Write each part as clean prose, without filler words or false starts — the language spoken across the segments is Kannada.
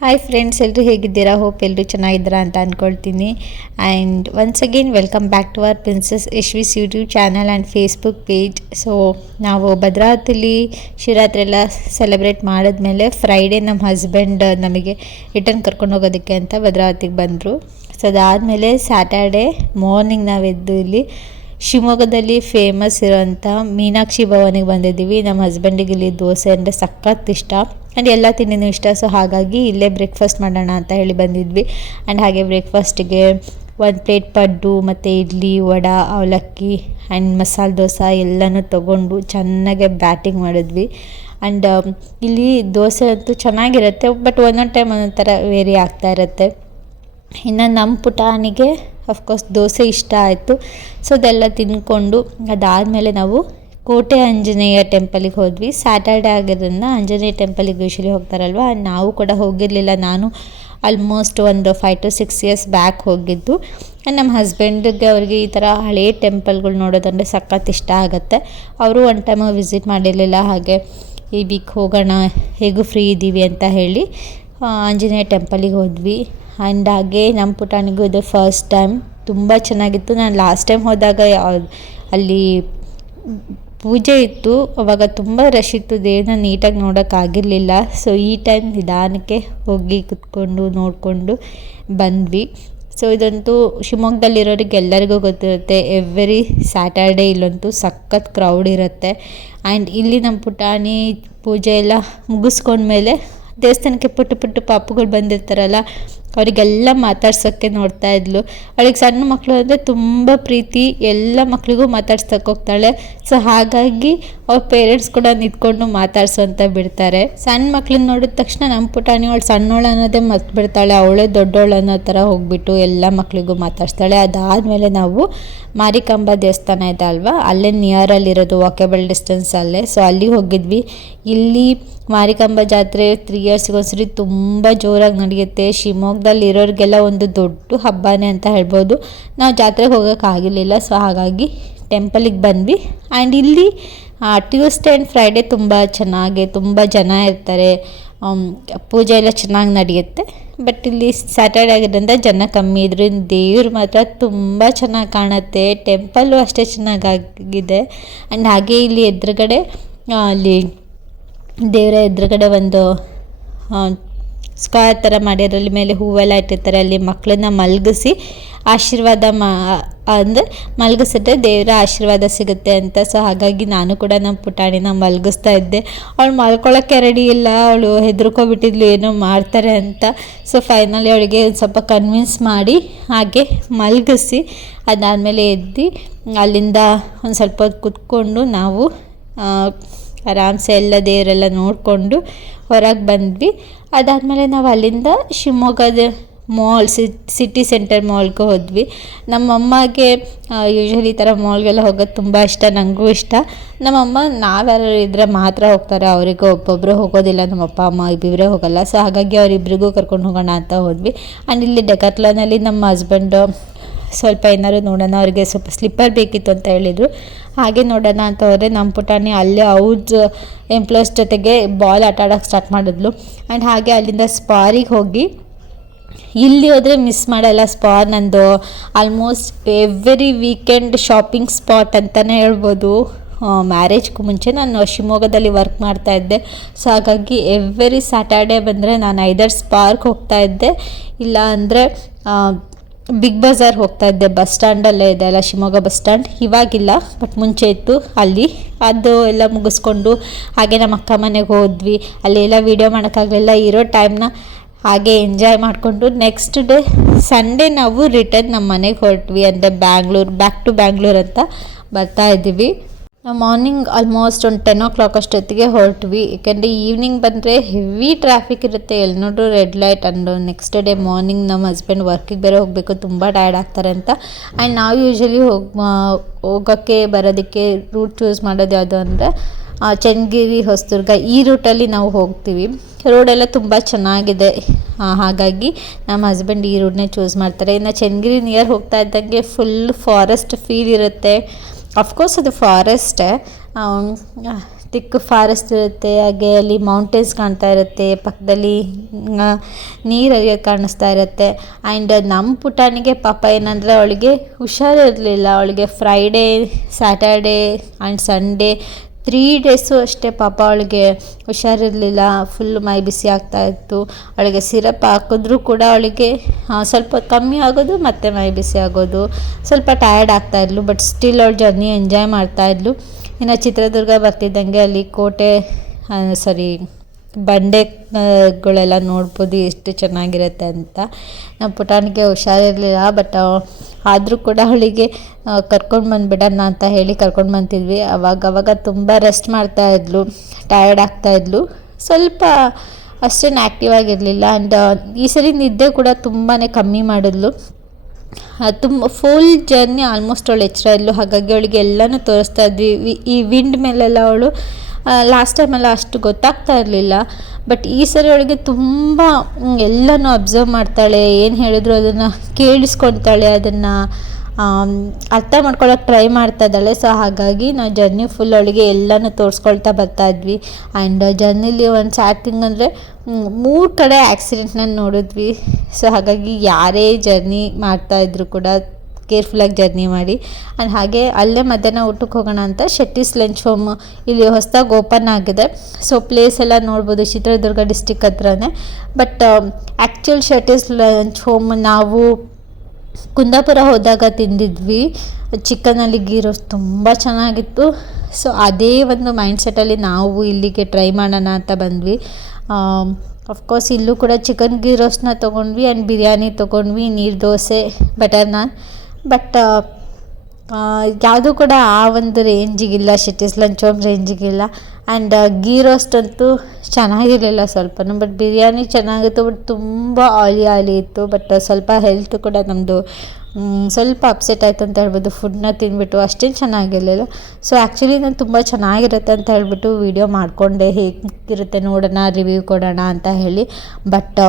ಹಾಯ್ ಫ್ರೆಂಡ್ಸ್, ಎಲ್ಲರೂ ಹೇಗಿದ್ದೀರಾ? ಹೋಪ್ ಎಲ್ಲರೂ ಚೆನ್ನಾಗಿದ್ದೀರಾ ಅಂತ ಅಂದ್ಕೊಳ್ತೀನಿ. And once again welcome back to our princess Yashvi's YouTube channel and Facebook page. So ನಾವು ಭದ್ರಾವತಿಲಿ ಶಿವರಾತ್ರಿ ಎಲ್ಲ ಸೆಲೆಬ್ರೇಟ್ ಮಾಡಿದ್ಮೇಲೆ ಫ್ರೈಡೇ ನಮ್ಮ ಹಸ್ಬೆಂಡ್ ನಮಗೆ ರಿಟರ್ನ್ ಕರ್ಕೊಂಡು ಹೋಗೋದಕ್ಕೆ ಅಂತ ಭದ್ರಾವತಿಗೆ ಬಂದರು. ಸೊ ಅದಾದಮೇಲೆ ಸ್ಯಾಟರ್ಡೇ ಮಾರ್ನಿಂಗ್ ನಾವೆದ್ದು ಇಲ್ಲಿ ಶಿವಮೊಗ್ಗದಲ್ಲಿ ಫೇಮಸ್ ಇರೋಂಥ ಮೀನಾಕ್ಷಿ ಭವನಿಗೆ ಬಂದಿದ್ದೀವಿ. ನಮ್ಮ ಹಸ್ಬೆಂಡಿಗೆ ಇಲ್ಲಿ ದೋಸೆ ಅಂದರೆ ಸಖತ್ ಇಷ್ಟ ಆ್ಯಂಡ್ ಎಲ್ಲ ತಿಂಡಿನೂ ಇಷ್ಟ. ಸೊ ಹಾಗಾಗಿ ಇಲ್ಲೇ ಬ್ರೇಕ್ಫಾಸ್ಟ್ ಮಾಡೋಣ ಅಂತ ಹೇಳಿ ಬಂದಿದ್ವಿ. ಆ್ಯಂಡ್ ಹಾಗೆ ಬ್ರೇಕ್ಫಾಸ್ಟಿಗೆ 1 ಪ್ಲೇಟ್ ಪಡ್ಡು ಮತ್ತು ಇಡ್ಲಿ, ವಡೆ, ಅವಲಕ್ಕಿ ಆ್ಯಂಡ್ ಮಸಾಲೆ ದೋಸೆ ಎಲ್ಲನೂ ತೊಗೊಂಡು ಚೆನ್ನಾಗೆ ಬ್ಯಾಟಿಂಗ್ ಮಾಡಿದ್ವಿ. ಆ್ಯಂಡ್ ಇಲ್ಲಿ ದೋಸೆ ಅಂತೂ ಚೆನ್ನಾಗಿರುತ್ತೆ, ಬಟ್ ಒಂದೊಂದು ಟೈಮ್ ಒಂದೊಂದು ಥರ ವೇರಿ ಆಗ್ತಾ ಇರುತ್ತೆ. ಇನ್ನು ನಮ್ಮ ಪುಟಾಣಿಗೆ ಅಫ್ಕೋರ್ಸ್ ದೋಸೆ ಇಷ್ಟ ಆಯಿತು. ಸೊ ಅದೆಲ್ಲ ತಿಂದ್ಕೊಂಡು ಅದಾದಮೇಲೆ ನಾವು ಕೋಟೆ ಆಂಜನೇಯ ಟೆಂಪಲಿಗೆ ಹೋದ್ವಿ. ಸ್ಯಾಟರ್ಡೆ ಆಗಿರೋದ್ರಿಂದ ಆಂಜನೇಯ ಟೆಂಪಲಿಗೆ ಯೂಶ್ವಲಿ ಹೋಗ್ತಾರಲ್ವ, ನಾವು ಕೂಡ ಹೋಗಿರಲಿಲ್ಲ. ನಾನು ಆಲ್ಮೋಸ್ಟ್ ಒಂದು 5 to 6 years ಬ್ಯಾಕ್ ಹೋಗಿದ್ದು. ನಮ್ಮ ಹಸ್ಬೆಂಡಿಗೆ ಅವ್ರಿಗೆ ಈ ಥರ ಹಳೇ ಟೆಂಪಲ್ಗಳು ನೋಡೋದಂದರೆ ಸಖತ್ ಇಷ್ಟ ಆಗುತ್ತೆ. ಅವರು ಒನ್ ಟೈಮ್ ವಿಸಿಟ್ ಮಾಡಿರಲಿಲ್ಲ. ಹಾಗೆ ಈ ವೀಕ್ ಹೋಗೋಣ, ಹೇಗೂ ಫ್ರೀ ಇದ್ದೀವಿ ಅಂತ ಹೇಳಿ ಆಂಜನೇಯ ಟೆಂಪಲಿಗೆ ಹೋದ್ವಿ. ಆ್ಯಂಡ್ ಹಾಗೆ ನಮ್ಮ ಪುಟಾಣಿಗೂ ಇದು ಫಸ್ಟ್ ಟೈಮ್, ತುಂಬ ಚೆನ್ನಾಗಿತ್ತು. ನಾನು ಲಾಸ್ಟ್ ಟೈಮ್ ಹೋದಾಗ ಅಲ್ಲಿ ಪೂಜೆ ಇತ್ತು, ಅವಾಗ ತುಂಬ ರಶ್ ಇತ್ತು, ದೇವ್ರನ್ನ ನೀಟಾಗಿ ನೋಡೋಕ್ಕಾಗಿರಲಿಲ್ಲ. ಸೊ ಈ ಟೈಮ್ ನಿಧಾನಕ್ಕೆ ಹೋಗಿ ಕುತ್ಕೊಂಡು ನೋಡಿಕೊಂಡು ಬಂದ್ವಿ. ಸೊ ಇದಂತೂ ಶಿವಮೊಗ್ಗದಲ್ಲಿರೋರಿಗೆ ಎಲ್ಲರಿಗೂ ಗೊತ್ತಿರುತ್ತೆ, ಎವ್ರಿ ಸ್ಯಾಟರ್ಡೇ ಇಲ್ಲಂತೂ ಸಖತ್ ಕ್ರೌಡ್ ಇರುತ್ತೆ. ಆ್ಯಂಡ್ ಇಲ್ಲಿ ನಮ್ಮ ಪುಟಾಣಿ ಪೂಜೆ ಎಲ್ಲ ಮುಗಿಸ್ಕೊಂಡ್ಮೇಲೆ ದೇವಸ್ಥಾನಕ್ಕೆ ಪುಟ್ಟ ಪಾಪುಗಳು ಬಂದಿರ್ತಾರಲ್ಲ, ಅವರಿಗೆಲ್ಲ ಮಾತಾಡ್ಸೋಕ್ಕೆ ನೋಡ್ತಾ ಇದ್ಲು. ಅವಳಿಗೆ ಸಣ್ಣ ಮಕ್ಕಳು ಅಂದರೆ ತುಂಬ ಪ್ರೀತಿ, ಎಲ್ಲ ಮಕ್ಕಳಿಗೂ ಮಾತಾಡ್ಸೋಕೆ ಹೋಗ್ತಾಳೆ. ಸೊ ಹಾಗಾಗಿ ಅವ್ರ ಪೇರೆಂಟ್ಸ್ ಕೂಡ ನಿಂತ್ಕೊಂಡು ಮಾತಾಡ್ಸೋಂತ ಬಿಡ್ತಾರೆ. ಸಣ್ಣ ಮಕ್ಳನ್ನ ನೋಡಿದ ತಕ್ಷಣ ನಮ್ಮ ಪುಟಾಣಿ ಅವಳು ಸಣ್ಣವಳು ಅನ್ನೋದೇ ಮರ್ತು ಬಿಡ್ತಾಳೆ, ಅವಳೇ ದೊಡ್ಡವಳು ಅನ್ನೋ ಥರ ಹೋಗಿಬಿಟ್ಟು ಎಲ್ಲ ಮಕ್ಕಳಿಗೂ ಮಾತಾಡ್ಸ್ತಾಳೆ. ಅದಾದಮೇಲೆ ನಾವು ಮಾರಿಕಾಂಬಾ ದೇವಸ್ಥಾನ ಇದೆ ಅಲ್ವಾ, ಅಲ್ಲೇ ನಿಯರಲ್ಲಿರೋದು, ವಾಕೇಬಲ್ ಡಿಸ್ಟೆನ್ಸಲ್ಲೇ. ಸೊ ಅಲ್ಲಿಗೆ ಹೋಗಿದ್ವಿ. ಇಲ್ಲಿ ಮಾರಿಕಾಂಬಾ ಜಾತ್ರೆ 3 yearsಗೆ ಒಂದ್ಸರಿ ತುಂಬ ಜೋರಾಗಿ ನಡೆಯುತ್ತೆ. ಶಿವಮೊಗ್ಗದಲ್ಲಿ ಇರೋರಿಗೆಲ್ಲ ಒಂದು ದೊಡ್ಡ ಹಬ್ಬನೇ ಅಂತ ಹೇಳ್ಬೋದು. ನಾವು ಜಾತ್ರೆಗೆ ಹೋಗೋಕ್ಕಾಗಿರಲಿಲ್ಲ, ಸೊ ಹಾಗಾಗಿ ಟೆಂಪಲಿಗೆ ಬಂದ್ವಿ. ಆ್ಯಂಡ್ ಇಲ್ಲಿ ಟ್ಯೂಸ್ಡೇ ಆ್ಯಂಡ್ ಫ್ರೈಡೇ ತುಂಬ ಜನ ಇರ್ತಾರೆ, ಪೂಜೆ ಎಲ್ಲ ಚೆನ್ನಾಗಿ ನಡೆಯುತ್ತೆ. ಬಟ್ ಇಲ್ಲಿ ಸ್ಯಾಟರ್ಡೇ ಆಗಿದ್ದರಿಂದ ಜನ ಕಮ್ಮಿ ಇದ್ರು. ದೇವ್ರು ಮಾತ್ರ ತುಂಬ ಚೆನ್ನಾಗಿ ಕಾಣುತ್ತೆ, ಟೆಂಪಲ್ಲು ಅಷ್ಟೇ ಚೆನ್ನಾಗಾಗಿದೆ. ಆ್ಯಂಡ್ ಹಾಗೆ ಇಲ್ಲಿ ಎದುರುಗಡೆ ಅಲ್ಲಿ ದೇವರ ಎದುರುಗಡೆ ಒಂದು ಸ್ಕ್ವೇರ್ ಥರ ಮಾಡಿ ಅದರಲ್ಲಿ ಮೇಲೆ ಹೂವೆಲ್ಲ ಇಟ್ಟಿರ್ತಾರೆ. ಅಲ್ಲಿ ಮಕ್ಕಳನ್ನ ಮಲಗಿಸಿ ಆಶೀರ್ವಾದ ಅಂದರೆ ಮಲಗಿಸಿದ್ರೆ ದೇವರ ಆಶೀರ್ವಾದ ಸಿಗುತ್ತೆ ಅಂತ. ಸೊ ಹಾಗಾಗಿ ನಾನು ಕೂಡ ನಮ್ಮ ಪುಟಾಣಿನ ಮಲಗಿಸ್ತಾ ಇದ್ದೆ. ಅವಳು ಮಲ್ಕೊಳ್ಳೋಕ್ಕೆ ರೆಡಿ ಇಲ್ಲ, ಅವಳು ಹೆದರ್ಕೊಬಿಟ್ಟಿದ್ಲು ಏನೋ ಮಾಡ್ತಾರೆ ಅಂತ. ಸೊ ಫೈನಲಿ ಅವಳಿಗೆ ಸ್ವಲ್ಪ ಕನ್ವಿನ್ಸ್ ಮಾಡಿ ಹಾಗೆ ಮಲಗಿಸಿ ಅದಾದಮೇಲೆ ಎದ್ದು ಅಲ್ಲಿಂದ ಒಂದು ಸ್ವಲ್ಪ ಹೊತ್ತು ಕುತ್ಕೊಂಡು ನಾವು ಆರಾಮ್ಸೆ ಎಲ್ಲ ದೇವರೆಲ್ಲ ನೋಡಿಕೊಂಡು ಹೊರಗೆ ಬಂದ್ವಿ. ಅದಾದಮೇಲೆ ನಾವು ಅಲ್ಲಿಂದ ಶಿವಮೊಗ್ಗದ ಮಾಲ್ ಸಿಟಿ ಸೆಂಟರ್ ಮಾಲ್ಗೆ ಹೋದ್ವಿ. ನಮ್ಮಮ್ಮಗೆ ಯೂಶ್ವಲಿ ಈ ಥರ ಮಾಲ್ಗೆಲ್ಲ ಹೋಗೋದು ತುಂಬ ಇಷ್ಟ, ನನಗೂ ಇಷ್ಟ. ನಮ್ಮಮ್ಮ ನಾವ್ಯಾರು ಇದ್ದರೆ ಮಾತ್ರ ಹೋಗ್ತಾರೆ, ಅವರಿಗೂ ಒಬ್ಬೊಬ್ಬರು ಹೋಗೋದಿಲ್ಲ, ನಮ್ಮ ಅಪ್ಪ ಅಮ್ಮ ಇಬ್ಬರೇ ಹೋಗೋಲ್ಲ. ಸೊ ಹಾಗಾಗಿ ಅವರಿಬ್ಬರಿಗೂ ಕರ್ಕೊಂಡು ಹೋಗೋಣ ಅಂತ ಹೋದ್ವಿ. ಆ್ಯಂಡ್ ಇಲ್ಲಿ ಡೆಕಾತ್ಲಾನಲ್ಲಿ ನಮ್ಮ ಹಸ್ಬೆಂಡು ಸ್ವಲ್ಪ ಏನಾದ್ರು ನೋಡೋಣ, ಅವರಿಗೆ ಸ್ವಲ್ಪ ಸ್ಲಿಪ್ಪರ್ ಬೇಕಿತ್ತು ಅಂತ ಹೇಳಿದರು. ಹಾಗೆ ನೋಡೋಣ ಅಂತ ಹೋದರೆ ನಮ್ಮ ಪುಟಾಣಿ ಅಲ್ಲೇ ಅವ್ರ ಎಂಪ್ಲಾಯ್ಸ್ ಜೊತೆಗೆ ಬಾಲ್ ಆಟ ಆಡೋಕ್ಕೆ ಸ್ಟಾರ್ಟ್ ಮಾಡಿದ್ಲು. ಆ್ಯಂಡ್ ಹಾಗೆ ಅಲ್ಲಿಂದ ಸ್ಪಾರಿಗೆ ಹೋಗಿ, ಇಲ್ಲಿ ಹೋದರೆ ಮಿಸ್ ಮಾಡಲ್ಲ ಸ್ಪಾರ್, ನಂದು almost every weekend shopping spot ಅಂತಲೇ ಹೇಳ್ಬೋದು. ಮ್ಯಾರೇಜ್ಗೂ ಮುಂಚೆ ನಾನು ಶಿವಮೊಗ್ಗದಲ್ಲಿ ವರ್ಕ್ ಮಾಡ್ತಾಯಿದ್ದೆ. ಸೊ ಹಾಗಾಗಿ ಎವ್ರಿ ಸ್ಯಾಟರ್ಡೇ ಬಂದರೆ ನಾನು ಐದರ್ ಸ್ಪಾರ್ಕ್ ಹೋಗ್ತಾಯಿದ್ದೆ, ಇಲ್ಲ ಅಂದರೆ ಬಿಗ್ ಬಜಾರ್ ಹೋಗ್ತಾಯಿದ್ದೆ. ಬಸ್ ಸ್ಟ್ಯಾಂಡಲ್ಲೇ ಇದೆ ಅಲ್ಲ ಶಿವಮೊಗ್ಗ ಬಸ್ ಸ್ಟ್ಯಾಂಡ್, ಇವಾಗಿಲ್ಲ ಬಟ್ ಮುಂಚೆ ಇತ್ತು ಅಲ್ಲಿ. ಅದು ಎಲ್ಲ ಮುಗಿಸ್ಕೊಂಡು ಹಾಗೆ ನಮ್ಮ ಅಕ್ಕ ಮನೆಗೆ ಹೋದ್ವಿ. ಅಲ್ಲಿ ಎಲ್ಲ ವೀಡಿಯೋ ಮಾಡೋಕ್ಕಾಗಲಿಲ್ಲ, ಇರೋ ಟೈಮ್ನ ಹಾಗೆ ಎಂಜಾಯ್ ಮಾಡಿಕೊಂಡು ನೆಕ್ಸ್ಟ್ ಡೇ ಸಂಡೇ ನಾವು ರಿಟರ್ನ್ ನಮ್ಮ ಮನೆಗೆ ಹೊರಟ್ವಿ. ಅಂದರೆ ಬ್ಯಾಕ್ ಟು ಬ್ಯಾಂಗ್ಳೂರ್ ಅಂತ ಬರ್ತಾ ಇದ್ದೀವಿ. ನಾವು ಮಾರ್ನಿಂಗ್ ಆಲ್ಮೋಸ್ಟ್ ಒಂದು 10 o'clock ಅಷ್ಟೊತ್ತಿಗೆ ಹೊರಟ್ವಿ. ಏಕೆಂದರೆ ಈವ್ನಿಂಗ್ ಬಂದರೆ ಹೆವಿ ಟ್ರಾಫಿಕ್ ಇರುತ್ತೆ, ಎಲ್ಲಿ ನೋಡ್ರು ರೆಡ್ ಲೈಟ್. ಅಂಡು ನೆಕ್ಸ್ಟ್ ಡೇ ಮಾರ್ನಿಂಗ್ ನಮ್ಮ ಹಸ್ಬೆಂಡ್ ವರ್ಕಿಗೆ ಬೇರೆ ಹೋಗಬೇಕು, ತುಂಬ ಟಯರ್ಡ್ ಆಗ್ತಾರೆ ಅಂತ. ಆ್ಯಂಡ್ ನಾವು ಯೂಶ್ವಲಿ ಹೋಗೋಕ್ಕೆ ಬರೋದಕ್ಕೆ ರೂಟ್ ಚೂಸ್ ಮಾಡೋದು ಯಾವುದು ಅಂದರೆ ಚನ್ನಗಿರಿ ಹೊಸದುರ್ಗ, ಈ ರೂಟಲ್ಲಿ ನಾವು ಹೋಗ್ತೀವಿ. ರೋಡೆಲ್ಲ ತುಂಬ ಚೆನ್ನಾಗಿದೆ, ಹಾಗಾಗಿ ನಮ್ಮ ಹಸ್ಬೆಂಡ್ ಈ ರೂಟ್ನೇ ಚೂಸ್ ಮಾಡ್ತಾರೆ. ಇನ್ನು ಚನ್ನಗಿರಿ ನಿಯರ್ ಹೋಗ್ತಾ ಇದ್ದಂಗೆ ಫುಲ್ ಫಾರೆಸ್ಟ್ ಫೀಲ್ ಇರುತ್ತೆ. ಅಫ್ಕೋರ್ಸ್ ಅದು ಫಾರೆಸ್ಟೇ, ತಿಕ್ ಫಾರೆಸ್ಟ್ ಇರುತ್ತೆ, ಹಾಗೆ ಅಲ್ಲಿ ಮೌಂಟೇನ್ಸ್ ಕಾಣ್ತಾ ಇರುತ್ತೆ, ಪಕ್ಕದಲ್ಲಿ ನೀರು ಹರಿಯೋದು ಕಾಣಿಸ್ತಾ ಇರುತ್ತೆ. ಆ್ಯಂಡ್ ನಮ್ಮ ಪುಟಾಣಿಗೆ ಪಾಪ ಏನಂದರೆ ಅವಳಿಗೆ ಹುಷಾರಿರಲಿಲ್ಲ. ಅವಳಿಗೆ Friday, Saturday and Sunday 3 days ಅಷ್ಟೇ ಪಾಪ ಅವಳಿಗೆ ಹುಷಾರಿರಲಿಲ್ಲ. ಫುಲ್ ಮೈ ಬಿಸಿ ಆಗ್ತಾಯಿತ್ತು. ಅವಳಿಗೆ ಸಿರಪ್ ಹಾಕಿದ್ರೂ ಕೂಡ ಅವಳಿಗೆ ಸ್ವಲ್ಪ ಕಮ್ಮಿ ಆಗೋದು ಮತ್ತು ಮೈ ಬಿಸಿ ಆಗೋದು, ಸ್ವಲ್ಪ ಟಯರ್ಡ್ ಆಗ್ತಾಯಿದ್ಲು. ಬಟ್ ಸ್ಟಿಲ್ ಅವಳು ಜರ್ನಿ ಎಂಜಾಯ್ ಮಾಡ್ತಾಯಿದ್ಲು. ಇನ್ನು ಚಿತ್ರದುರ್ಗ ಬರ್ತಿದ್ದಂಗೆ ಅಲ್ಲಿ ಕೋಟೆ ಬಂಡೆಗಳೆಲ್ಲ ನೋಡ್ಬೋದು ಎಷ್ಟು ಚೆನ್ನಾಗಿರುತ್ತೆ ಅಂತ. ನಮ್ಮ ಪುಟಾಣಿಗೆ ಹುಷಾರಿರಲಿಲ್ಲ, ಬಟ್ ಆದರೂ ಕೂಡ ಅವಳಿಗೆ ಕರ್ಕೊಂಡು ಬಂದುಬಿಡೋಣ ಅಂತ ಹೇಳಿ ಕರ್ಕೊಂಡು ಬಂತಿದ್ವಿ. ಅವಾಗವಾಗ ತುಂಬ ರೆಸ್ಟ್ ಮಾಡ್ತಾಯಿದ್ಲು, ಟಯರ್ಡ್ ಆಗ್ತಾಯಿದ್ಲು, ಸ್ವಲ್ಪ ಅಷ್ಟೇನು ಆ್ಯಕ್ಟಿವ್ ಆಗಿರಲಿಲ್ಲ. ಆ್ಯಂಡ್ ಈ ಸರಿ ನಿದ್ದೆ ಕೂಡ ತುಂಬಾ ಕಮ್ಮಿ ಮಾಡಿದ್ಲು. ತುಂಬ ಫುಲ್ ಜರ್ನಿ ಆಲ್ಮೋಸ್ಟ್ ಅವಳು ಎಚ್ಚರ ಇದ್ಲು. ಹಾಗಾಗಿ ಅವಳಿಗೆ ಎಲ್ಲನೂ ತೋರಿಸ್ತಾ ಇದ್ವಿ. ಈ ವಿಂಡ್ ಮೇಲೆಲ್ಲ ಅವಳು ಲಾಸ್ಟ್ ಟೈಮೆಲ್ಲ ಅಷ್ಟು ಗೊತ್ತಾಗ್ತಾ ಇರಲಿಲ್ಲ, ಬಟ್ ಈ ಸರಿ ಅವಳಿಗೆ ತುಂಬ ಎಲ್ಲನೂ ಅಬ್ಸರ್ವ್ ಮಾಡ್ತಾಳೆ. ಏನು ಹೇಳಿದ್ರು ಅದನ್ನು ಕೇಳಿಸ್ಕೊತಾಳೆ, ಅದನ್ನು ಅರ್ಥ ಮಾಡ್ಕೊಳ್ಳೋಕೆ ಟ್ರೈ ಮಾಡ್ತಾ ಇದ್ದಾಳೆ. ಸೊ ಹಾಗಾಗಿ ನಾವು ಜರ್ನಿ ಫುಲ್ ಅವಳಿಗೆ ಎಲ್ಲನೂ ತೋರಿಸ್ಕೊಳ್ತಾ ಬರ್ತಾಯಿದ್ವಿ. ಆ್ಯಂಡ್ ಜರ್ನಿಲಿ ಒಂದು ಸ್ಯಾಡ್ ಥಿಂಗ್ ಅಂದರೆ 3 ಕಡೆ ಆ್ಯಕ್ಸಿಡೆಂಟ್ನ ನೋಡಿದ್ವಿ. ಸೊ ಹಾಗಾಗಿ ಯಾರೇ ಜರ್ನಿ ಮಾಡ್ತಾಯಿದ್ರು ಕೂಡ ಕೇರ್ಫುಲ್ಲಾಗಿ ಜರ್ನಿ ಮಾಡಿ. ಆ್ಯಂಡ್ ಹಾಗೆ ಅಲ್ಲೇ ಮಧ್ಯಾಹ್ನ ಊಟಕ್ಕೆ ಹೋಗೋಣ ಅಂತ ಶೆಟ್ಟಿಸ್ ಲಂಚ್ ಹೋಮ್ ಇಲ್ಲಿ ಹೊಸದಾಗಿ ಓಪನ್ ಆಗಿದೆ. ಸೊ ಪ್ಲೇಸ್ ಎಲ್ಲ ನೋಡ್ಬೋದು, ಚಿತ್ರದುರ್ಗ ಡಿಸ್ಟಿಕ್ ಹತ್ರನೇ. But actual Shetty's lunch home ನಾವು ಕುಂದಾಪುರ ಹೋದಾಗ ತಿಂದಿದ್ವಿ. ಚಿಕನಲ್ಲಿ ಗೀ ರೋಸ್ಟ್ ತುಂಬ ಚೆನ್ನಾಗಿತ್ತು. ಸೊ ಅದೇ ಒಂದು ಮೈಂಡ್ಸೆಟ್ಟಲ್ಲಿ ನಾವು ಇಲ್ಲಿಗೆ ಟ್ರೈ ಮಾಡೋಣ ಅಂತ ಬಂದ್ವಿ. ಅಫ್ಕೋರ್ಸ್ ಇಲ್ಲೂ ಕೂಡ ಚಿಕನ್ ಗೀ ರೋಸ್ಟ್ನ ತೊಗೊಂಡ್ವಿ ಆ್ಯಂಡ್ ಬಿರಿಯಾನಿ ತೊಗೊಂಡ್ವಿ, ನೀರು ದೋಸೆ, ಬಟರ್ ನಾನ್. ಬಟ್ ಯಾವುದೂ ಕೂಡ ಆ ಒಂದು ರೇಂಜಿಗಿಲ್ಲ, ಶೆಟ್ಟಿಸ್ ಲಂಚ್ ಹೋಮ್ ರೇಂಜಿಗಿಲ್ಲ. ಆ್ಯಂಡ್ ಗೀ ರೋಸ್ಟ್ ಅಂತೂ ಚೆನ್ನಾಗಿರಲಿಲ್ಲ ಸ್ವಲ್ಪನೂ. ಬಟ್ ಬಿರಿಯಾನಿ ಚೆನ್ನಾಗಿತ್ತು, ಬಟ್ ತುಂಬ ಆಯಿಲಿ ಇತ್ತು. ಬಟ್ ಸ್ವಲ್ಪ ಹೆಲ್ತ್ ಕೂಡ ನಮ್ಮದು ಸ್ವಲ್ಪ ಅಪ್ಸೆಟ್ ಆಯಿತು ಅಂತ ಹೇಳ್ಬೋದು. ಫುಡ್ನ ತಿಂದ್ಬಿಟ್ಟು ಅಷ್ಟೇನು ಚೆನ್ನಾಗಿರಲಿಲ್ಲ. ಸೊ ಆ್ಯಕ್ಚುಲಿ ನಾನು ತುಂಬ ಚೆನ್ನಾಗಿರುತ್ತೆ ಅಂತ ಹೇಳ್ಬಿಟ್ಟು ವೀಡಿಯೋ ಮಾಡಿಕೊಂಡೆ, ಹೇಗಿರುತ್ತೆ ನೋಡೋಣ, ರಿವ್ಯೂ ಕೊಡೋಣ ಅಂತ ಹೇಳಿ. ಬಟ್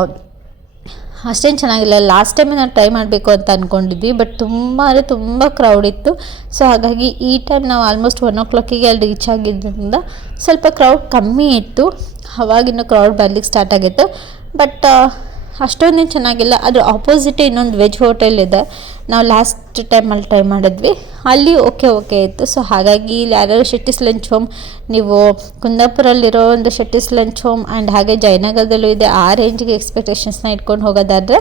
ಅಷ್ಟೇನು ಚೆನ್ನಾಗಿಲ್ಲ. ಲಾಸ್ಟ್ ಟೈಮೇ ನಾನು ಟ್ರೈ ಮಾಡಬೇಕು ಅಂತ ಅಂದ್ಕೊಂಡಿದ್ವಿ, ಬಟ್ ತುಂಬ ಅಂದರೆ ತುಂಬ ಕ್ರೌಡ್ ಇತ್ತು. ಸೊ ಹಾಗಾಗಿ ಈ ಟೈಮ್ ನಾವು ಆಲ್ಮೋಸ್ಟ್ 1 o'clock ಅಲ್ಲಿ ರೀಚ್ ಆಗಿದ್ದರಿಂದ ಸ್ವಲ್ಪ ಕ್ರೌಡ್ ಕಮ್ಮಿ ಇತ್ತು. ಅವಾಗಿನ್ನೂ ಕ್ರೌಡ್ ಬರ್ಲಿಕ್ಕೆ ಸ್ಟಾರ್ಟ್ ಆಗಿತ್ತು. ಬಟ್ ಅಷ್ಟೊಂದೇನು ಚೆನ್ನಾಗಿಲ್ಲ. ಅದ್ರ ಆಪೋಸಿಟೇ ಇನ್ನೊಂದು ವೆಜ್ ಹೋಟೆಲ್ ಇದೆ, ನಾವು ಲಾಸ್ಟ್ ಟೈಮಲ್ಲಿ ಟ್ರೈ ಮಾಡಿದ್ವಿ, ಅಲ್ಲಿ ಓಕೆ ಇತ್ತು. ಸೊ ಹಾಗಾಗಿ ಇಲ್ಲಿ ಯಾರ್ಯಾರು ಶೆಟ್ಟಿಸ್ ಲಂಚ್ ಹೋಮ್, ನೀವು ಕುಂದಾಪುರಲ್ಲಿರೋ ಒಂದು ಶೆಟ್ಟಿಸ್ ಲಂಚ್ ಹೋಮ್ ಆ್ಯಂಡ್ ಹಾಗೆ ಜಯನಗರದಲ್ಲೂ ಇದೆ, ಆ ರೇಂಜಿಗೆ ಎಕ್ಸ್ಪೆಕ್ಟೇಷನ್ಸ್ನ ಇಟ್ಕೊಂಡು ಹೋಗೋದಾದರೆ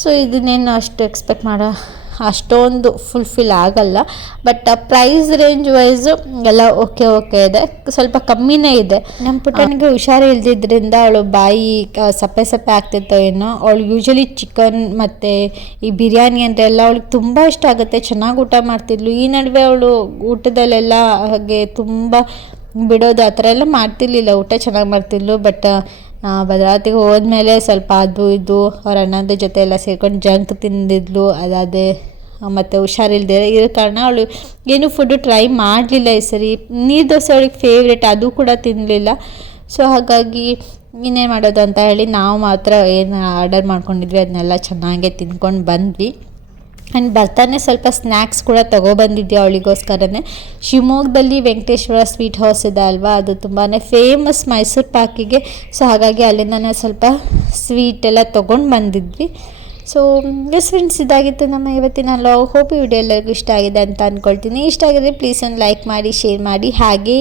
ಸೊ ಇದನ್ನೇನು ಅಷ್ಟು ಎಕ್ಸ್ಪೆಕ್ಟ್ ಅಷ್ಟೊಂದು ಫುಲ್ಫಿಲ್ ಆಗಲ್ಲ. ಬಟ್ ಪ್ರೈಸ್ ರೇಂಜ್ ವೈಸು ಎಲ್ಲ ಓಕೆ ಇದೆ, ಸ್ವಲ್ಪ ಕಮ್ಮಿನೇ ಇದೆ. ನಮ್ಮ ಪುಟ್ಟನಿಗೆ ಹುಷಾರು ಇಲ್ದಿದ್ದರಿಂದ ಅವಳು ಬಾಯಿ ಸಪ್ಪೆ ಆಗ್ತಿತ್ತೋ ಏನೋ. ಅವಳು ಯೂಶ್ವಲಿ ಚಿಕನ್ ಮತ್ತು ಈ ಬಿರಿಯಾನಿ ಅಂತೆಲ್ಲ ಅವಳಿಗೆ ತುಂಬ ಇಷ್ಟ ಆಗುತ್ತೆ, ಚೆನ್ನಾಗಿ ಊಟ ಮಾಡ್ತಿದ್ಲು. ಈ ನಡುವೆ ಅವಳು ಊಟದಲ್ಲೆಲ್ಲ ಹಾಗೆ ತುಂಬ ಬಿಡೋದು ಆ ಥರ ಎಲ್ಲ ಮಾಡ್ತಿರ್ಲಿಲ್ಲ, ಊಟ ಚೆನ್ನಾಗಿ ಮಾಡ್ತಿದ್ಲು. ಬಟ್ ಭದ್ರಾವತಿಗೆ ಹೋದ್ಮೇಲೆ ಸ್ವಲ್ಪ ಅದು ಇದು ಅವ್ರ ಅಣ್ಣದ ಜೊತೆ ಎಲ್ಲ ಸೇರ್ಕೊಂಡು ಜಂಕ್ ತಿಂದಿದ್ಲು. ಅದಾದೆ ಮತ್ತು ಹುಷಾರಿಲ್ದೇ ಇರೋ ಕಾರಣ ಅವಳು ಏನು ಫುಡ್ಡು ಟ್ರೈ ಮಾಡಲಿಲ್ಲ ಈ ಸರಿ. ನೀರು ದೋಸೆ ಅವಳಿಗೆ ಫೇವ್ರೇಟ್, ಅದು ಕೂಡ ತಿನ್ನಲಿಲ್ಲ. ಸೊ ಹಾಗಾಗಿ ಇನ್ನೇನು ಮಾಡೋದು ಅಂತ ಹೇಳಿ ನಾವು ಮಾತ್ರ ಏನು ಆರ್ಡರ್ ಮಾಡ್ಕೊಂಡಿದ್ವಿ ಅದನ್ನೆಲ್ಲ ಚೆನ್ನಾಗೇ ತಿಂದ್ಕೊಂಡು ಬಂದ್ವಿ. ಆ್ಯಂಡ್ ಬರ್ತಾನೆ ಸ್ವಲ್ಪ ಸ್ನ್ಯಾಕ್ಸ್ ಕೂಡ ತೊಗೊಬಂದಿದ್ದೆ ಅವಳಿಗೋಸ್ಕರನೇ. ಶಿವಮೊಗ್ಗದಲ್ಲಿ ವೆಂಕಟೇಶ್ವರ ಸ್ವೀಟ್ ಹೌಸ್ ಇದೆ ಅಲ್ವಾ, ಅದು ತುಂಬಾ ಫೇಮಸ್ ಮೈಸೂರು ಪಾಕಿಗೆ. ಸೊ ಹಾಗಾಗಿ ಅಲ್ಲಿಂದನೇ ಸ್ವಲ್ಪ ಸ್ವೀಟ್ ಎಲ್ಲ ತೊಗೊಂಡು ಬಂದಿದ್ವಿ. ಸೊ ಎಸ್ ಫ್ರೆಂಡ್ಸ್, ಇದಾಗಿತ್ತು ನಮ್ಮ ಇವತ್ತಿನ ಲಾಗ್. ಹೋಪ್ ಈ ವಿಡಿಯೋ ಎಲ್ಲರಿಗೂ ಇಷ್ಟ ಆಗಿದೆ ಅಂತ ಅಂದ್ಕೊಳ್ತೀನಿ. ಇಷ್ಟ ಆಗಿದ್ರೆ ಪ್ಲೀಸ್ ಒಂದು ಲೈಕ್ ಮಾಡಿ, ಶೇರ್ ಮಾಡಿ, ಹಾಗೆ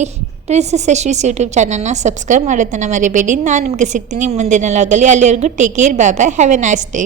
ಪ್ರಿನ್ಸಸ್ ಯಶ್ವಿಸ್ ಯೂಟ್ಯೂಬ್ ಚಾನಲ್ನ ಸಬ್ಸ್ಕ್ರೈಬ್ ಮಾಡೋದನ್ನು ಮರಿಬೇಡಿ. ನಾನು ನಿಮಗೆ ಸಿಗ್ತೀನಿ ಮುಂದಿನ ಲಾಗಲ್ಲಿ. ಅಲ್ಲಿವರೆಗೂ take care, bye bye, have a nice day.